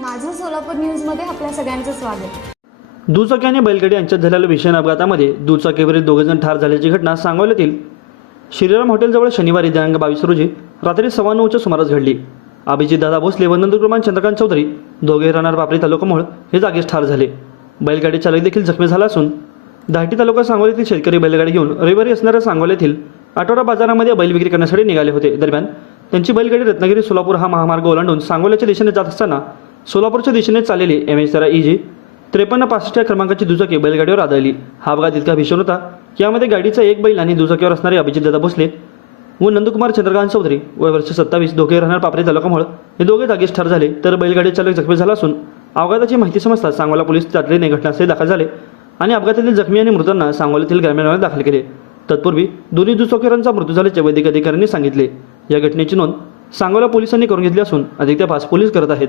माझं सोलापूर न्यूजमध्ये आपल्या सगळ्यांचं स्वागत. दुचाकी आणि बैलगाडी यांच्यात झालेल्या भीषण अपघातामध्ये दुचाकीवरील दोघेजण ठार झाल्याची घटना सांगोल्यातील श्रीराम हॉटेलजवळ शनिवारी दिनांक बावीस रोजी रात्री सव्वा नऊच्या सुमारास घडली. अभिजित दादा भोसले व नंदकुमार चंद्रकांत चौधरी दोघे राहणार बापरी तालुका मोहोळ हे जागीच ठार झाले. बैलगाडी चालक देखील जखमी झाला असून धाटी तालुका सांगोलीतील शेतकरी बैलगाडी घेऊन रविवारी असणाऱ्या सांगोल्यातील आठवडा बाजारामध्ये बैल विक्री करण्यासाठी निघाले होते. दरम्यान त्यांची बैलगाडी रत्नागिरी सोलापूर हा महामार्ग ओलांडून सांगोल्याच्या दिशेने जात असताना सोलापूरच्या दिशेने चाललेली एम एस तेरा ई जी त्रेपन्न पासष्ट या क्रमांकाची दुचाकी बैलगाडीवर आदळली. हा अपघात इतका भीषण होता की यामध्ये गाडीचा एक बैल आणि दुचाकीवर असणारे अभिजित दादा भोसले व नंदकुमार चंद्रकांत चौधरी वय वर्ष सत्तावीस दोघे राहणार पापरी तालुकामुळे. हे दोघे जागीच ठार झाले तर बैलगाडी चालक जखमी झाला असून अपघाताची माहिती समजता सांगोला पोलीस तातडीने घटनास्थळी दाखल झाले आणि अपघातातील जखमी आणि मृतांना सांगोल्यातील ग्रामीण दाखल केले. तत्पूर्वी दोन्ही दुचाकीवरांचा मृत्यू झाल्याचे वैद्यकीय अधिकाऱ्यांनी सांगितले. या घटनेची नोंद सांगोला पोलिसांनी करून घेतली असून अधिक तपास पोलीस करत आहेत.